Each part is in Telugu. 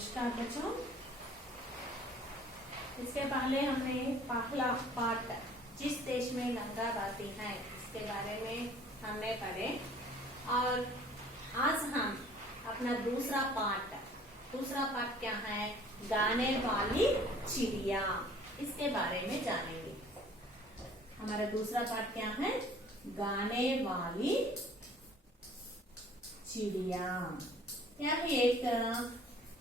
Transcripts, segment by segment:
नमस्कार बच्चों। इसके पहले हमने पहला पाठ जिस देश में गंगा बहती है इसके बारे में हमने पढ़े और आज हम अपना दूसरा पाठ क्या है, गाने वाली चिड़िया, इसके बारे में जानेंगे। हमारा दूसरा पाठ क्या है, गाने वाली चिड़िया। यह भी एक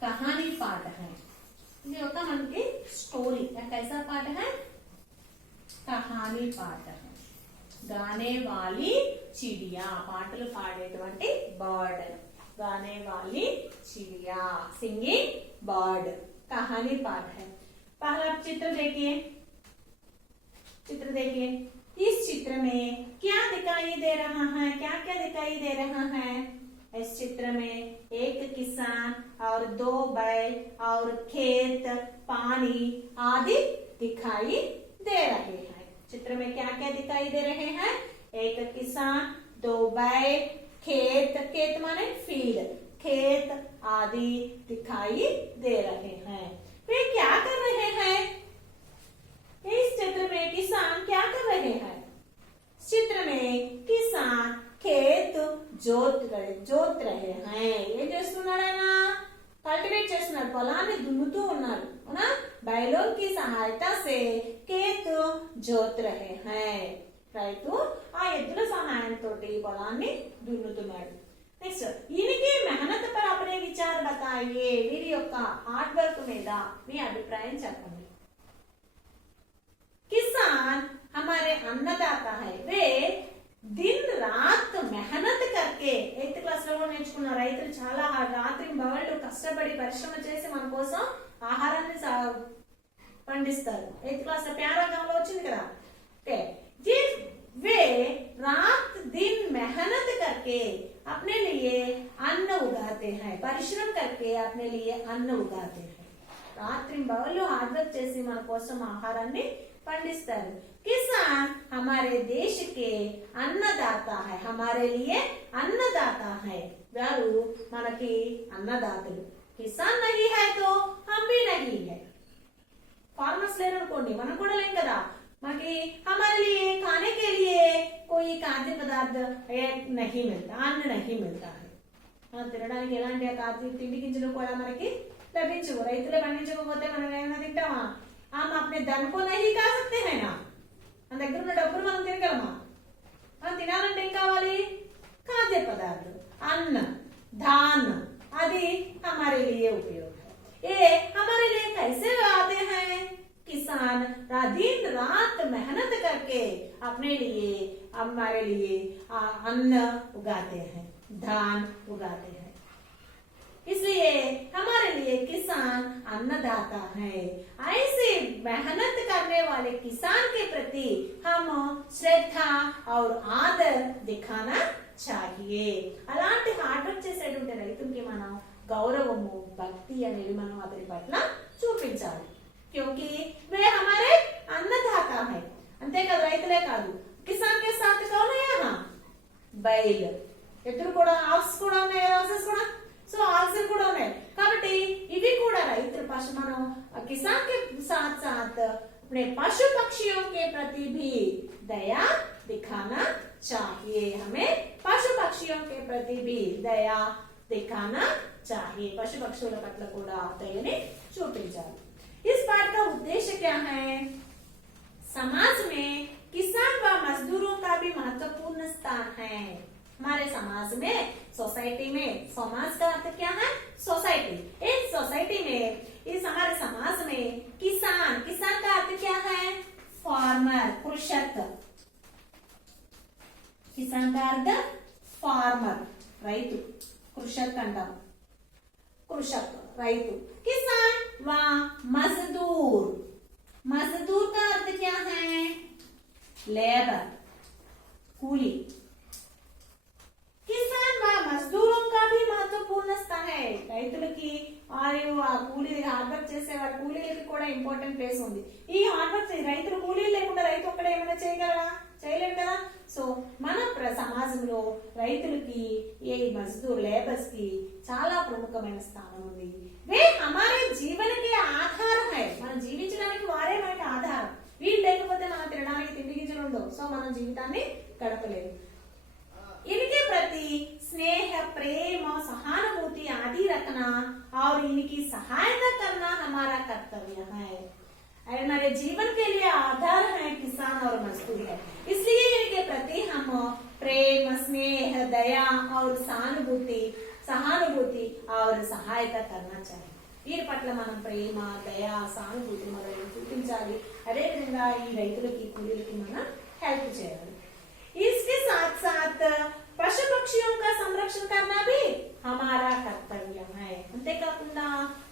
कहानी पाठ है, ये होता मन की स्टोरी। कैसा पाठ है, कहानी पाठ है। गाने वाली चिड़िया, पाटలు పాడేటువంటి बर्ड, गाने वाली चिड़िया, सिंगिंग बर्ड, कहानी पाठ है। पहला चित्र देखिए, इस चित्र में क्या दिखाई दे रहा है, क्या क्या दिखाई दे रहा है। इस चित्र में एक किसान और दो बैल और खेत, पानी आदि दिखाई दे रहे हैं। चित्र में क्या क्या दिखाई दे रहे हैं, एक किसान, दो बैल, खेत माने फील्ड, खेत आदि दिखाई दे रहे हैं। वे क्या कर रहे हैं, इस चित्र में किसान क्या कर रहे हैं। चित्र में किसान खेत जोत रहे हैं। ఏం చేస్తున్నాడు ఆయన, కల్టివేట్ చేస్తున్నాడు, పొలాన్ని దున్నుతూ ఉన్నాడు ना, बैलों की सहायता से खेत जोत रहे हैं। రైతు ఆ ఎద్దుల సహాయంతో పొలాన్ని దున్నుతున్నాడు। నెక్స్ట్, इनकी मेहनत पर अपने विचार बताइए, వీరి యొక్క హార్డ్ వర్క్ మీద మీ అభిప్రాయం చెప్పండి। किसान हमारे अन्नदाता है, वे दिन रात मेहनत करके, 8th క్లాస్ లో నేర్చుకున్న రైతులు చాలా రాత్రి బవళ్ళు కష్టపడి పరిశ్రమ చేసి మన కోసం ఆహారాన్ని పండిస్తారు। 8th క్లాస్ లో ప్యారాగ్రామ్ లో వచ్చింది కదా। वे रात दिन मेहनत करके अपने लिए अन्न उगाते हैं, परिश्रम करके अपने लिए अन्न उगाते हैं। రాత్రి బవళ్ళు హార్డ్ వర్క్ చేసి మన కోసం ఆహారాన్ని పండిస్తారు। किसान हमारे देश के अन्नदाता है, हमारे लिए अन्नदाता है, वाరు మనకి అన్నదాతలు। किसान नहीं है तो हम भी नहीं है। फार्मर्स लेर అనుకోండి, మనం కూడా లేం కదా। మనకి हमारे लिए खाने के लिए कोई खाद्य पदार्थ नहीं मिलता, अन्न नहीं मिलता है। మనం తినడానికి ఎలాంటి ఖాద్య తిండి గింజలు కూడా మనకి లభించవు। రైతులే పండించకపోతే మనం ఏమైనా తింటామా। हम अपने धन को नहीं खा सकते हैं ना, మన దగ్గర ఉన్న డబ్బులు మనం తినగలమా। మనం తినాలంటే ఏం కావాలి, खाद्य पदार्थ, अन्न, धान आदि हमारे लिए उपयोग है। ये हमारे लिए कैसे आते हैं, किसान दिन रात मेहनत करके अपने लिए हमारे लिए अन्न उगाते हैं, धान उगाते हैं। इसलिए हमारे लिए किसान अन्नदाता है। ऐसे मेहनत करने वाले किसान के प्रति हम श्रद्धा और आदर दिखाना चाहिए। అలాంటి హార్డ్ వర్క్ చేసేటువంటి రైతుకి మనం గౌరవము, భక్తి అనేది మనం అతని పట్ల చూపించాలి। क्योंकि वे हमारे अन्नदाता है। అంతే కదా, రైతులే కాదు, కిసాన్ के साथ कौन है यहाँ, बैल, ఎద్దులు కూడా, ఆక్స్ కూడా ఉన్నాయి కదా, ఆక్సెస్ కూడా, సో ఆక్సిజన్ కూడా ఉన్నాయి కాబట్టి ఇవి కూడా రైతుల పశు, మనం किसान के साथ साथ अपने पशु पक्षियों के प्रति भी दया दिखाना चाहिए। हमें पशु पक्षियों के प्रति भी दया दिखाना चाहिए। पशु पक्षुల పట్ల కూడా దయని చూపించాలి। इस पाठ का उद्देश्य क्या है, समाज में किसान व मजदूरों का भी महत्वपूर्ण स्थान है। हमारे समाज में, सोसाइटी में, समाज का अर्थ क्या है, सोसाइटी। इस सोसाइटी में, इस हमारे समाज में किसान का अर्थ क्या है, फार्मर, कृषक। किसान का अर्थ फार्मर, రైతు, कृषक అంటాం, कृषक రైతు। किसान व मजदूर, मजदूर का अर्थ क्या है, लेबर, कूली। किसान व मजदूरों का भी महत्वपूर्ण स्थान है। రైతులకి మరియు ఆ కూలీ చేసేవారు కూలీలకి కూడా ఇంపార్టెంట్ ప్లేస్ ఉంది. ఈ హార్డ్ వర్క్ రైతులు కూలీలు లేకుండా రైతు ఒక్కడే ఏమైనా చేయగలరా? చేయలేం కదా. సో మన సమాజంలో రైతులకి ఏ మజ్దూర్ లేబర్స్ కి చాలా ప్రముఖమైన స్థానం ఉంది. వే హమారే జీవన కే ఆధారం హై, మనం జీవించడానికి వారే మనకి ఆధారం. వీళ్ళు లేకపోతే మనం తినడానికి తిండి గింజలు ఉండవు. సో మనం జీవితాన్ని గడపలేదు. इनके प्रति स्नेह, प्रेम, सहानुभूति आदि रखना और इनकी सहायता करना हमारा कर्तव्य है. हमारे जीवन के लिए आधार है किसान और मजदूर है. इसलिए इनके प्रति हम प्रेम, स्नेह, दया और सहानुभूति और सहायता करना चाहिए. వీరి పట్ల మనం ప్రేమ, దయ, సానుభూతి మొదలైనవి చూపించాలి. అదేవిధంగా ఈ రైతులకి కూలీలకి మనం హెల్ప్ చేయాలి. इसके साथ साथ पशु पक्षियों का संरक्षण करना भी हमारा कर्तव्य है. అంతేకాకుండా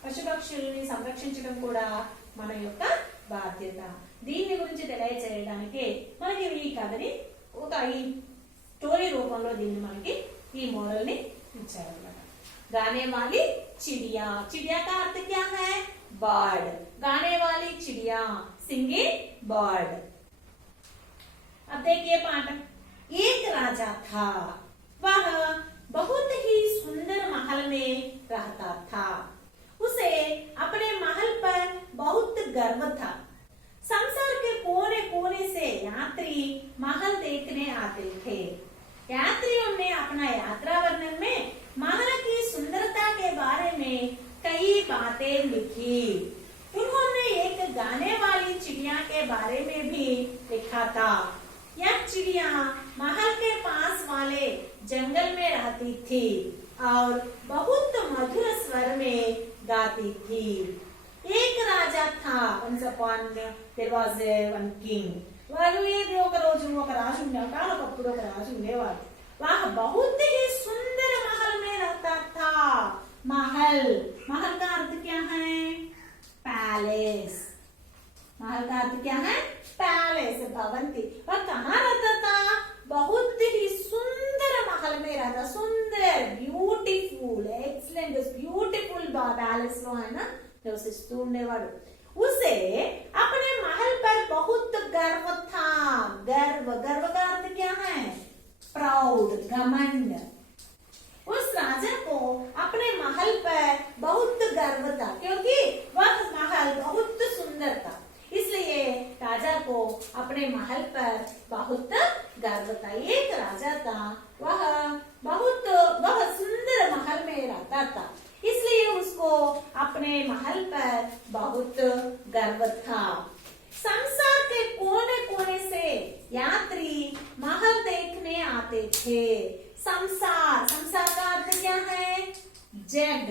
పశు పక్షుల్ని సంరక్షించడం కూడా మన యొక్క బాధ్యత. దీని గురించి తెలియజేయడానికి మనకి ఈ కథని ఒక ఈ స్టోరీ రూపంలో దీన్ని మనకి ఈ మోడల్ ని ఇచ్చారన్నమాట. गाने वाली चिड़िया, चिड़िया का अर्थ क्या है? बर्ड. गाने वाली चिड़िया, सिंगिंग बर्ड. अब देखिए पाठ. एक राजा था, वह बहुत ही सुंदर महल में रहता था. उसे अपने महल पर बहुत गर्व था. संसार के कोने कोने से यात्री महल देखने आते थे. यात्रियों ने अपना यात्रा वर्णन में महल की सुंदरता के बारे में कई बातें लिखी. उन्होंने एक गाने वाली चिड़िया के बारे में भी लिखा था. यह चिड़िया महल के पास वाले जंगल में रहती थी और बहुत मधुर स्वर में गाती थी. एक राजा था. Once upon there was one king. ఒక రోజు ఒక రాజు ఉండేవాడు. ఒక రాజు ఉండేవాడు. वह बहुत ही सुंदर महल में रहता था. महल, महल का अर्थ क्या है? पैलेस. महल का अर्थ क्या है? पैलेस, भवंती. वह कहाँ रहता था? बहुत ही सुंदर महल में रहता. सुंदर, ब्यूटीफुल, एक्सलेंट, ब्यूटीफुल पैलेस లో है ना निवसिస్తూ ఉండేవాడు. उसे अपने महल पर बहुत गर्व था. गर्व, गर्व का अर्थ क्या है? प्राउड, घमंड. उस राजा को अपने महल पर बहुत गर्व था क्योंकि वह महल बहुत सुंदर था. इसलिए राजा को अपने महल पर बहुत गर्व था. एक राजा था, वह सुंदर महल में रहता था. इसलिए उसको अपने महल पर बहुत गर्व था. संसार के कोने कोने से यात्री महल देखने आते थे. संसार, संसार का अर्थ क्या है? जग,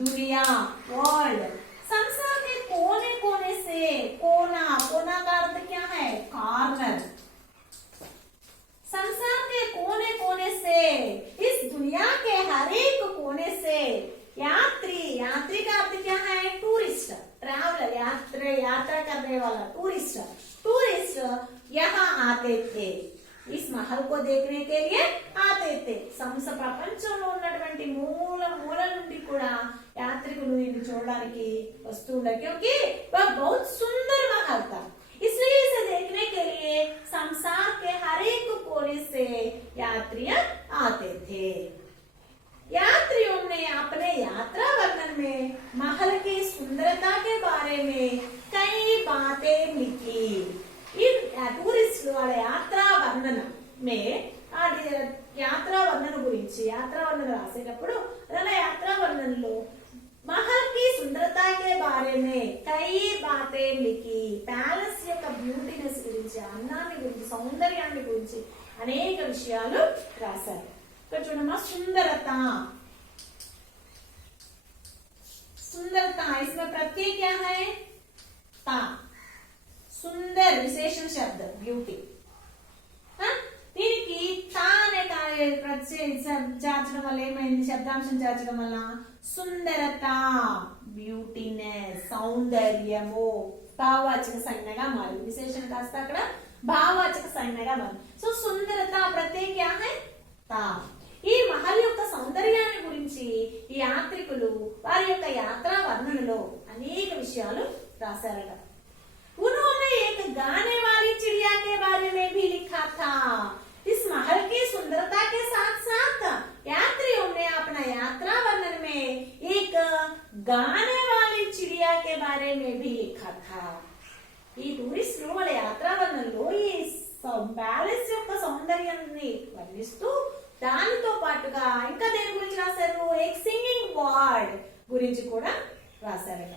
दुनिया, वर्ल्ड. संसार के कोने कोने से, कोना, कोना का अर्थ क्या है? कॉर्नर. संसार के कोने कोने से, इस दुनिया के हर एक कोने से यात्री, यात्री का अर्थ क्या है? टूरिस्ट, ट्रैवलर, यात्रा करने वाला, टूरिस्ट. टूरिस्ट यहाँ आते थे. इस महल को देखने के लिए आते थे. ప్రపంచంలో ఉన్నటువంటి మూల మూలల నుండి కూడా యాత్రికులు దీన్ని చూడడానికి వస్తూ ఉండే. क्योंकि वह बहुत सुंदर महल था. इसलिए इसे देखने के लिए संसार के हर एक कोने से यात्री आते थे. यात्रियों ने अपने यात्रा वर्णन में महल की सुंदरता के बारे में कई बातें लिखी. इन टूरिस्ट वाले यात्रा वर्णन में యాత్రా వర్ణన గురించి యాత్రా వర్ణన రాసేటప్పుడు అలా యాత్రా వర్ణనలో महल की सुंदरता के बारे में कई बातें लिखी. ప్యాలెస్ యొక్క బ్యూటీనెస్ గురించి, అందాన్ని గురించి, సౌందర్యాన్ని గురించి అనేక విషయాలు రాశారు. ఇక్కడ చూడమ్మా, సుందరత. सुंदरता, इसमें प्रत्यय क्या है? ता. सुंदर विशेषण शब्द, ब्यूटी. దీనికి తా అనే చేర్చడం వల్ల ఏమైంది? శబ్దాంశం చేర్చడం వల్ల సుందరత, బ్యూటీనెస్, సౌందర్యము భావవాచక సంజ్ఞగా మారింది. విశేషణ కాస్త అక్కడ భావవాచక సంజ్ఞగా మారింది. సో సుందరత प्रत्यय क्या है? ता. ఈ మహల్ యొక్క సౌందర్యాన్ని గురించి ఈ యాత్రికులు వారి యొక్క యాత్రా వర్ణనలో అనేక విషయాలు రాశారట. उन्होंने एक गाने वाली चिड़िया के बारे में भी लिखा था। इस महल की सुंदरता के साथ साथ यात्रियों ने अपना यात्रा वर्णन में एक गाने वाली चिड़िया के बारे में भी लिखा था। ఈ టూరిస్టులు వాళ్ళ యాత్రా వర్ణనలో ఈ ప్యాలెస్ యొక్క సౌందర్యాన్ని వర్ణిస్తూ దానితో పాటుగా ఇంకా దేని గురించి రాశారు, एक సింగింగ్ బర్డ్ గురించి కూడా రాశారట.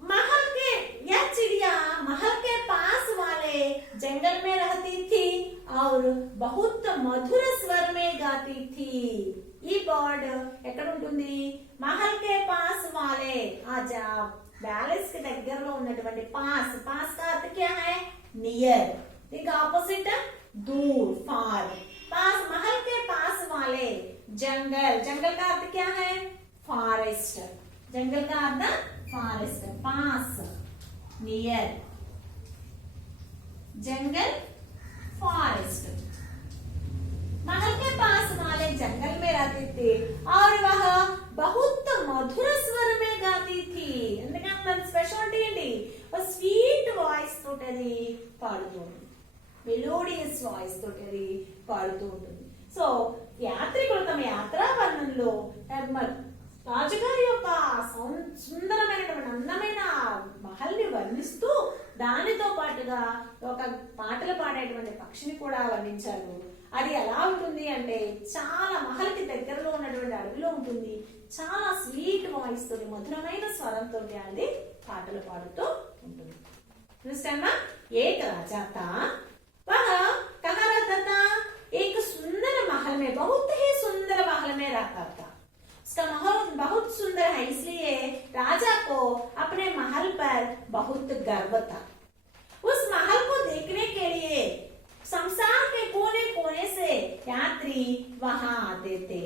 महल के यह चिड़िया महल के पास वाले जंगल में रहती थी और बहुत मधुर स्वर में गाती थी। ఈ బర్డ్ ఎక్కడ ఉంటుంది, महल के पास वाले आजा ప్యాలెస్ కి దగ్గరలో ఉన్నటువంటి పాస్, పాస్ का अर्थ क्या है, नियर, ठीक ऑपोजिट दूर, फार, पास, महल के पास वाले जंगल, जंगल का अर्थ क्या है, फॉरेस्ट, जंगल का अर्थ फॉरेस्ट, पास नियर, जंगल फॉरेस्ट, महल के पास वाले जंगल में रहते थे और वह बहुत मधुर स्वर में गाती थी. ఎందుకంటే స్పెషాలిటీ ఏంటి, స్వీట్ వాయిస్ తోటి అది పాడుతూ ఉంటుంది, మెలోడియస్ వాయిస్ తోటి అది పాడుతూ ఉంటుంది. సో యాత్రికులు తమ యాత్రా వర్ణనలో రాజుగారి యొక్క సుందరమైనటువంటి అందమైన మహల్ ని వర్ణిస్తూ దానితో పాటుగా ఒక పాటలు పాడేటువంటి పక్షిని కూడా వర్ణించారు. అది ఎలా ఉంటుంది అంటే చాలా మహల్ కి దగ్గరలో ఉన్నటువంటి అడవిలో ఉంటుంది, చాలా స్వీట్ వాయిస్ తోటి మధురమైన స్వరంతో అది పాటలు పాడుతూ ఉంటుంది. చూస్తామా, एक राजा था वह कहाँ रहता था, एक सुंदर महल में, बहुत ही सुंदर महल में रहता था. उसका महल बहुत सुंदर है इसलिए राजा को अपने महल पर बहुत गर्व था. उस महल को देखने के लिए संसार के कोने कोने से यात्री वहां आते थे.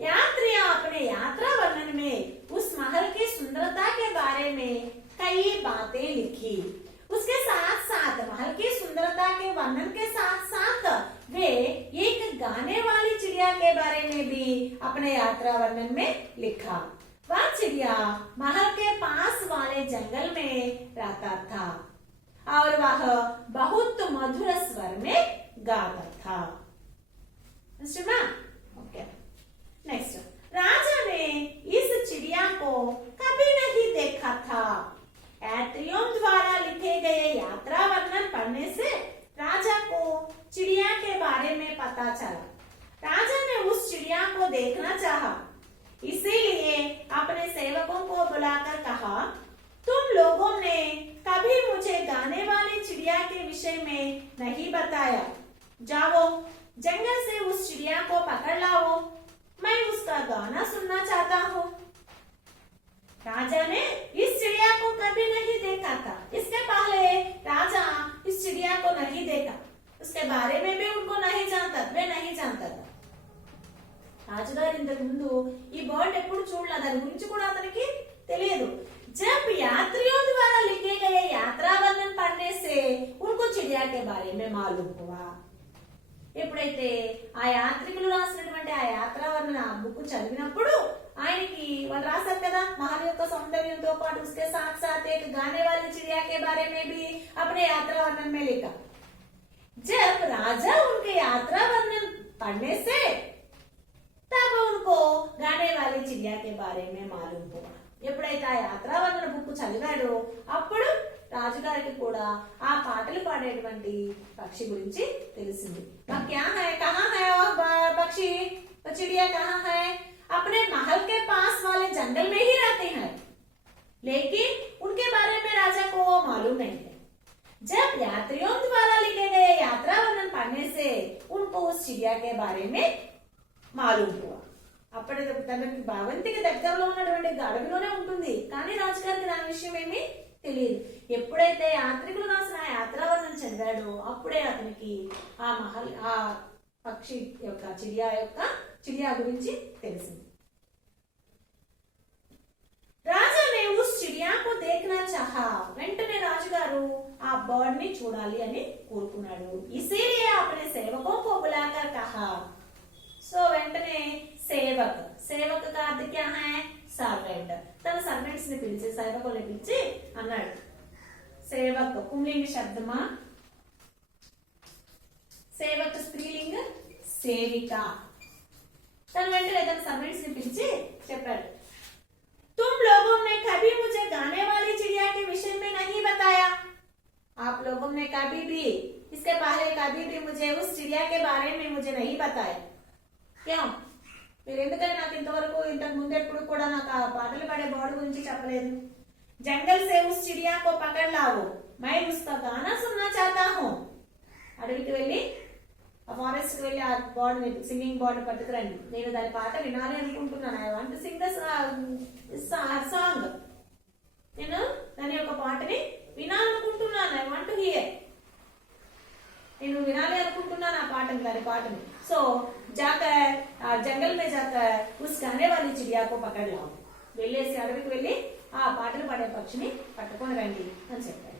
यात्रियां अपने यात्रा वर्णन में उस महल की सुंदरता के बारे में कई बातें लिखी. उसके साथ साथ महल की सुंदरता के वर्णन के साथ साथ वे एक गाने वाली चिड़िया के बारे में भी अपने यात्रा वर्णन में लिखा. वह चिड़िया महल के पास वाले जंगल में रहता था और वह बहुत मधुर स्वर में गाता था. ओके, नेक्स्ट, राजा ने इस चिड़िया को कभी नहीं देखा था. यात्रियों द्वारा लिखे गए यात्रा वर्णन पढ़ने से राजा को चिड़िया के बारे में पता चला. राजा ने उस चिड़िया को देखना चाहा, इसीलिए अपने सेवकों को बुलाकर कहा, तुम लोगों ने कभी मुझे गाने वाली चिड़िया के विषय में नहीं बताया. जाओ जंगल से उस चिड़िया को पकड़ लाओ, मैं उसका गाना सुनना चाहता हूँ. राजा ने इस चिड़िया को कभी नहीं देखा था. इसके पहले राजा इस चिड़िया को नहीं देखा, उसके बारे में भी उनको नहीं जानता, वे नहीं जानता था. రాజుగారు ఇంతకు ముందు ఈ బర్డ్ ఎప్పుడు చూడలే, దాని గురించి కూడా అతనికి తెలియదు. जब यात्रियों द्वारा लिखे गए यात्रा वर्णन पढ़ने से उनको चिड़िया के बारे में मालूम हुआ. ఎప్పుడైతే ఆ యాత్రికులు రాసినటువంటి ఆ యాత్రా వర్ణన బుక్ చదివినప్పుడు ఆయనకి వాళ్ళు రాశారు కదా, మహల్ యొక్క సౌందర్యంతో పాటు उसके साथ साथ एक गाने वाली चिड़िया के बारे में भी अपने यात्रा वर्णन में लिखा. जब राजा उनके यात्रा वर्णन पढ़ने से तब उनको गाने वाली चिड़िया के बारे में मालूम हुआ. ఎప్పుడైతే ఆ యాత్రా వర్ణన బుక్ చదివాడో అప్పుడు రాజుగారికి కూడా ఆ పాటలు పాడేటువంటి పక్షి గురించి తెలిసింది. क्या है, कहाँ है वो पक्षी, वो चिड़िया कहाँ है, अपने महल के पास वाले जंगल में ही रहते हैं, लेकिन उनके बारे में राजा को वो मालूम नहीं है. जब यात्रियों द्वारा लिखे गए यात्रा वर्णन पढ़ने से उनको उस चिड़िया के बारे में मालूम हुआ. అప్పుడే తనకి భవంతికి దగ్గరలో ఉన్నటువంటి అడవిలోనే ఉంటుంది, కానీ రాజుగారికి దాని విషయం ఏమీ తెలియదు. ఎప్పుడైతే యాత్రికులు రాసిన యాత్రా వర్ణన చదివాడో అప్పుడే అతనికి ఆ మహల్, ఆ పక్షి యొక్క చిడియా గురించి తెలిసింది. రాజా నే ఉస్ చిడియా కో దేఖనా చాహా. వెంటనే రాజుగారు ఆ बर्ड ని చూడాలి అని కోరుకున్నాడు. इसीलिए अपने सेवकों को बुलाकर कहा. సో వెంటనే సేవక్, సేవక్ का अर्थ क्या है? सर्वेंट. తన సర్వెంట్స్ ని పిలిచి, సేవకుల్ని పిలిచి అన్నాడు. సేవక్ పుంలింగ శబ్దమా, సేవక్ స్త్రీలింగ సేవిక. తన వెంటనే తన సర్వెంట్స్ ని పిలిచి చెప్పాడు, तुम लोगों ने कभी मुझे गाने वाली चिड़िया के विषय में नहीं बताया. आप लोगों ने कभी भी, इसके पहले कभी भी मुझे उस चिड़िया के बारे में मुझे नहीं बताया. क्यों? మీరు ఎందుకని నాకు ఇంతవరకు ఇంతకు ముందు ఎప్పుడు కూడా నాకు ఆ పాటలు పాడే బర్డ్ గురించి చెప్పలేదు. జంగల్ సే ఉస్ చిడియా కో పకడ్ లావో, మై ఉస్కా గానా సున్నా చాతా హూ. అడవికి వెళ్ళి, ఆ ఫారెస్ట్ కి వెళ్ళి ఆ బర్డ్, సింగింగ్ బర్డ్ పట్టుకురండి, నేను దాని పాట వినాలి అనుకుంటున్నాను. I want to sing the song. నేను దాని యొక్క పాటని వినాలనుకుంటున్నాను. I want to hear. నేను వినాలి అనుకుంటున్నాను ఆ పాటని, దాని పాటని. సో జాకర్ జంగల్ మే జాకర్ ఉస్ గానే వాली चिड़िया को पकड़ लाओ. వెళ్ళేసి అడవికి వెళ్ళి ఆ పాటలు పాడే పక్షిని పట్టుకొని రండి అని చెప్పారు.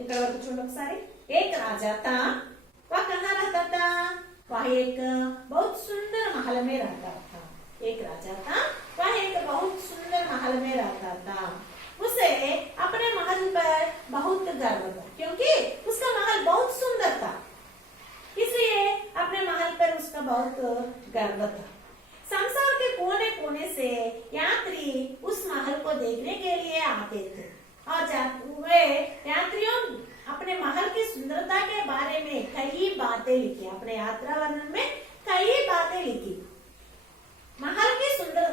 ఇక్కడ వరకు చూడండి ఒకసారి. एक राजा था, वह कहाँ रहता था? वह एक बहुत सुंदर महल में रहता था. एक राजा था, वह एक बहुत सुंदर महल में रहता था. उसे अपने महल पर बहुत गर्व था, क्योंकि उसका महल बहुत सुंदर था. इसलिए अपने महल पर उसका बहुत गर्व था. संसार के कोने कोने से यात्री उस महल को देखने के लिए आते थे, और वे यात्रियों अपने महल की सुंदरता के बारे में कई बातें लिखी. अपने यात्रा वर्णन में कई बातें लिखी. महल की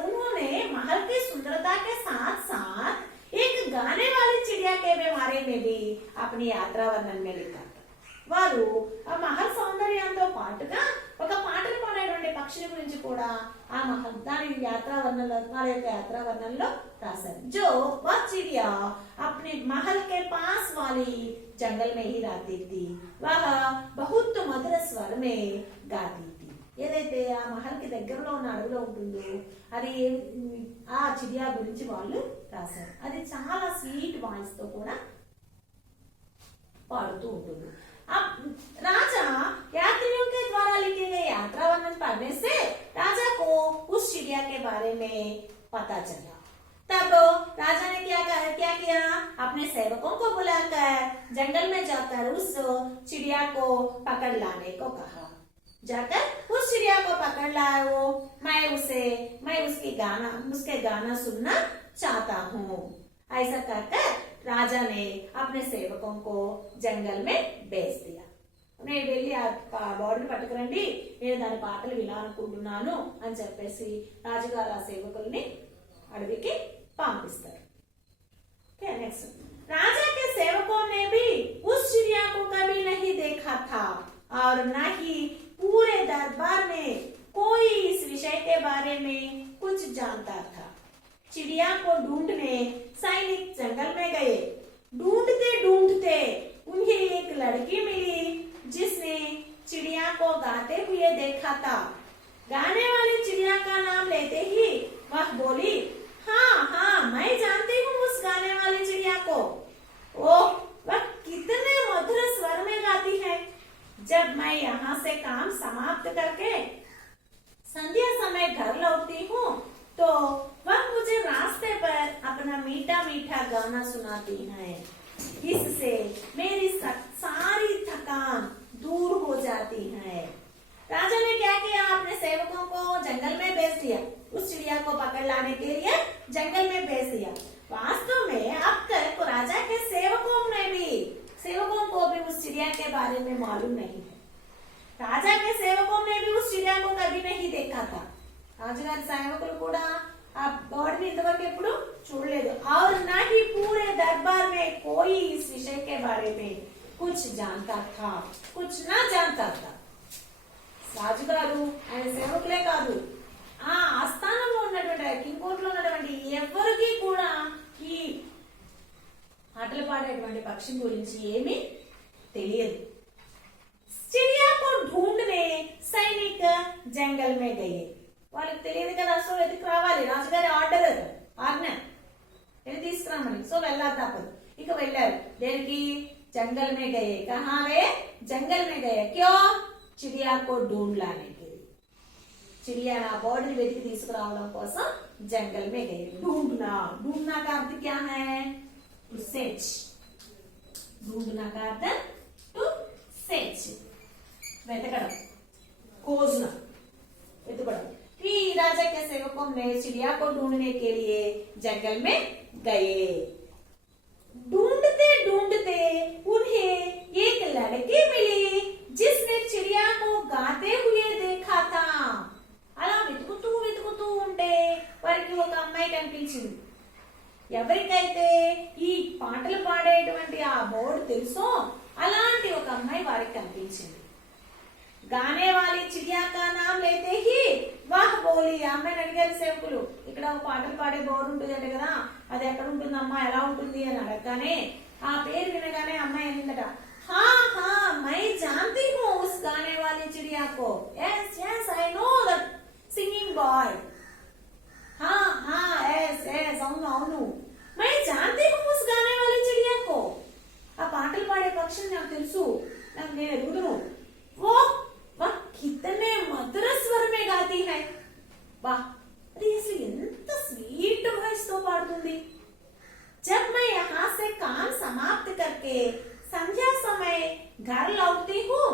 उन्होंने महल की सुंदरता के साथ साथ एक गाने वाली चिड़िया के बारे में भी अपनी यात्रा वर्णन में लिखा. వారు ఆ మహల్ సౌందర్యంతో పాటుగా ఒక పాటలు పాడేటువంటి పక్షిని గురించి కూడా ఆ మహల్ దాని యాత్రా వర్ణనలో, వారి యొక్క యాత్రా వర్ణనలో రాశారు. जो वह चिड़िया अपने महल के पास वाली जंगल में ही रहती थी, वह बहुत मधुर स्वर में गाती थी. ఏదైతే ఆ మహల్ కి దగ్గరలో ఉన్న అడవిలో ఉంటుందో అది ఆ చిడియా గురించి వాళ్ళు రాశారు. అది చాలా స్వీట్ వాయిస్ తో కూడా పాడుతూ ఉంటుంది. अब राजा यात्रियों के द्वारा लिखे गए यात्रा वर्णन पढ़ने से राजा को उस चिड़िया के बारे में पता चला. तब राजा ने क्या किया? अपने सेवकों को बुलाकर जंगल में जाकर उस चिड़िया को पकड़ लाने को कहा. जाकर उस चिड़िया को पकड़ लाओ, मैं उसके गाना सुनना चाहता हूँ. ऐसा कहकर राजा ने अपने सेवकों को जंगल में भेज दिया. నేను వెళ్ళి ఆ బర్డ్ని పట్టుకురండి, నేను దాని పాటలు వినాలనుకుంటున్నాను అని చెప్పేసి రాజుగారు ఆ సేవకుల్ని అడవికి పంపిస్తారు. नेक्स्ट. राजा के सेवकों ने भी उस चिड़िया को कभी नहीं देखा था, और न ही पूरे दरबार में कोई इस विषय के बारे में कुछ जानता था. चिड़िया को ढूंढने सैनिक जंगल में गए. ढूंढते ढूंढते उन्हें एक लड़की मिली जिसने चिड़िया को गाते हुए देखा था. गाने वाली चिड़िया का नाम लेते ही वह बोली, हाँ हाँ मैं जानती हूँ उस गाने वाली चिड़िया को. ओह, वह कितने मधुर स्वर में गाती है. जब मैं यहाँ से काम समाप्त करके संध्या समय घर लौटती हूँ तो वह मुझे रास्ते पर अपना मीठा मीठा गाना सुनाती है. इससे मेरी सारी थकान दूर हो जाती है. राजा ने क्या किया? अपने सेवकों को जंगल में भेज दिया. उस चिड़िया को पकड़ लाने के लिए जंगल में भेज दिया. वास्तव में अब तक राजा के सेवकों को भी उस चिड़िया के बारे में मालूम नहीं है. राजा के सेवकों ने भी उस चिड़िया को कभी नहीं देखा था. రాజుగారి సేవకులు కూడా ఆ బర్డ్ ని ఇంతవరకు ఎప్పుడు చూడలేదు. और न ही पूरे दरबार में कोई इस विषय के बारे में कुछ जानता था, कुछ ना जानता था. రాజుగారు ఆయన సేవకులే కాదు, ఆ ఆస్థానంలో ఉన్నటువంటి కింగ్ కోర్ట్ లో ఉన్నటువంటి ఎవరికి కూడా ఈ పాటలు పాడేటువంటి పక్షి గురించి ఏమీ తెలియదు. चिड़िया को ढूंढने सैनिक जंगल में गए. వాళ్ళకి తెలియదు కదా, సో వెతికి రావాలి. రాజుగారి ఆజ్ఞ వెళ్ళి తీసుకురామని. సో వెళ్ళాలి తప్పదు. ఇక వెళ్ళారు. దేనికి जंगल में गए। कहाँ गए? जंगल में गए। क्यों? चिड़िया को ढूंढ लाने के लिए। चिड़िया ना बर्ड ని వెతికి తీసుకురావడం కోసం जंगल में गए। ढूंढना, ढूंढना का अर्थ क्या है? To search. ढूंढना का अर्थ टू सर्च, వెతకడం, खोजना, వెతకడం। फिर राजा के सेवकों ने चिड़िया को ढूंढने के लिए जंगल में गए। ढूंढते ढूंढते उन्हें एक लड़की मिली जिसने चिड़िया को गाते हुए देखा था। అలా వెతుకుతూ వెతుకుతూ ఉంటే వారికి ఒక అమ్మాయి కనిపించింది। ఎవరికైతే ఈ పాటలు పాడేటువంటి ఆ బోర్డు తెలుసో అలాంటి ఒక అమ్మాయి వారికి కనిపించింది। గానే వాली चिड़िया का नाम लेते ही वाह बोली। అమ్మాయిని అడిగారు సేవకులు, ఇక్కడ ఒక పాటలు పాడే బోర్డు ఉంటుంది కదా, అది ఎక్కడ ఉంటుందమ్మా, ఎలా ఉంటుంది అని అడగగానే ఆ పేరు వినగానే అమ్మాయి అనిందట, హా హా మై జాంతి హూ ఉస్ గానే వాली चिड़िया को। yes yes I know that singing boy। హా హా yes yes అవును అవును, మై జాంతి హూ ఉస్ గానే వాली चिड़िया को। ఆ పాటలు పాడే పక్షిని నాకు తెలుసు, నేను ఎరుగుదును। वो वह कितने मधुर स्वर में गाती है। वाह, अरे असल ఎంత స్వీట్ వాయిస్ తో పాడుతుంది। जब मैं यहाँ से काम समाप्त करके संध्या समय घर लौटती हूँ।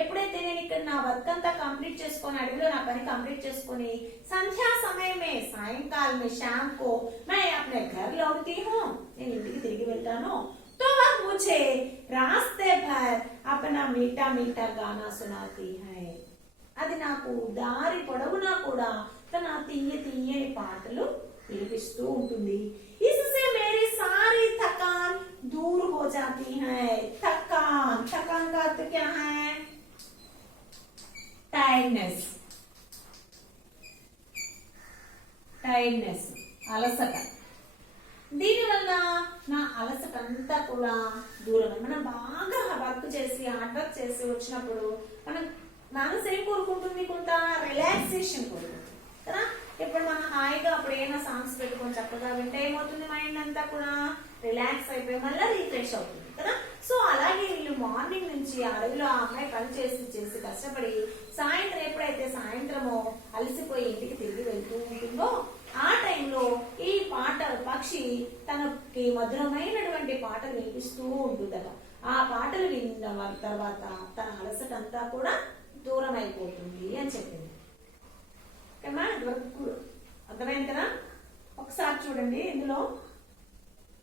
ఎప్పుడైతే నేను ఇక్కడ నా వర్క్ అంతా కంప్లీట్ చేసుకొని అడవిలో నా పని కంప్లీట్ చేసుకొని సంధ్యా సమయమే సాయంకాలం में शाम को मैं अपने घर लौटती हूँ, నేను ఇంటికి తిరిగి వెళ్తాను। तो वह मुझे रास्ते भर अपना मीठा मीठा गाना सुनाती है। అది నాకు దారి పొడవునా కూడా తన తీయ తీయని పాటలు వినిపిస్తూ ఉంటుంది। इससे मेरी सारी थकान दूर हो जाती है। थकान, थकान का अर्थ क्या है? टायर्डनेस, टायर्डनेस అలసట। దీనివల్ల నా అలసట అంతా కూడా దూరం। మనం బాగా వర్క్ చేసి హార్డ్ వర్క్ చేసి వచ్చినప్పుడు మనం మనసు ఏం కోరుకుంటుంది? కొంత రిలాక్సేషన్ కోరుకుంటుంది కదా। ఇప్పుడు మనం హాయిగా అప్పుడు ఏమైనా సాంగ్స్ పెట్టుకొని చక్కగా వింటే ఏమవుతుంది? మైండ్ అంతా కూడా రిలాక్స్ అయిపోయి మళ్ళీ రీఫ్రెష్ అవుతుంది కదా। సో అలాగే వీళ్ళు మార్నింగ్ నుంచి అడవిలో ఆ అమ్మాయి పని చేసి చేసి కష్టపడి సాయంత్రం ఎప్పుడైతే సాయంత్రమో అలసిపోయి ఇంటికి తిరిగి వెళ్తూ ఉంటుందో ఆ టైంలో ఈ పాట పక్షి తనకి మధురమైనటువంటి పాటలు వినిపిస్తూ ఉంటుందట। ఆ పాటలు విన్న తర్వాత తన అలసట అంతా కూడా దూరం అయిపోతుంది అని చెప్పింది। అర్థమైంది కదా? ఒకసారి చూడండి, ఇందులో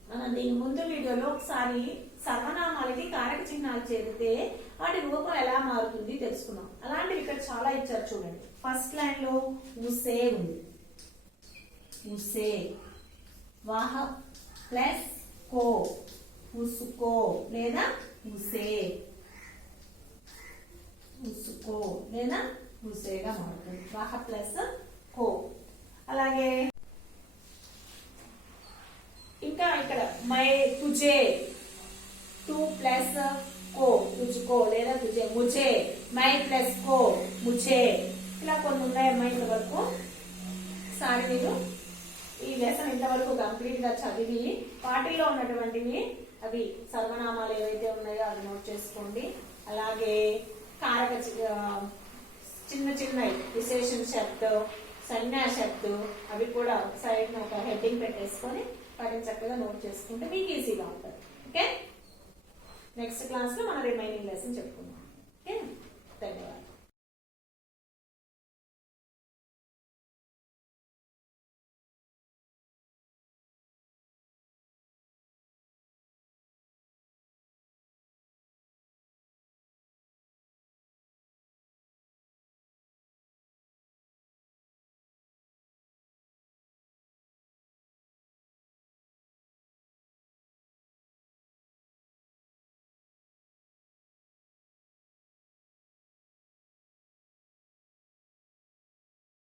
మనం దీని ముందు వీడియోలో ఒకసారి సర్వనామాలకి కారక చిహ్నాలు చేరితే వాటి రూపం ఎలా మారుతుంది తెలుసుకున్నాం। అలాంటివి ఇక్కడ చాలా ఇచ్చారు చూడండి। ఫస్ట్ లైన్ లో ఉసే ఉంది, उसे, वह प्लस को, उसको లేదా उसे, उसको లేదా उसेగా మారుతుంది। वह प्लस को। అలాగే ఇంకా ఇక్కడ मैं तुझे, तू प्लस को, तुझको లేదా तुझे, मुझे, मैं प्लस को, मुझे, ఇలా కొన్ని ఉన్నాయమ్మా। ఇంతవరకు సారి మీరు ఈ లెసన్ ఇంతవరకు కంప్లీట్ గా చదివి వాటిల్లో ఉన్నటువంటివి అవి సర్వనామాలు ఏవైతే ఉన్నాయో అవి నోట్ చేసుకోండి। అలాగే కారక చిన్న చిన్న విశేషణ శబ్ద, సంజ్ఞా శబ్ద అవి కూడా సైడ్ ఒక హెడ్డింగ్ పెట్టేసుకొని వాటిని చక్కగా నోట్ చేసుకుంటే మీకు ఈజీగా ఉంటుంది। ఓకే, నెక్స్ట్ క్లాస్ లో మనం రిమైనింగ్ లెసన్ చెప్పుకుందాం। ఓకే, ధన్యవాదాలు।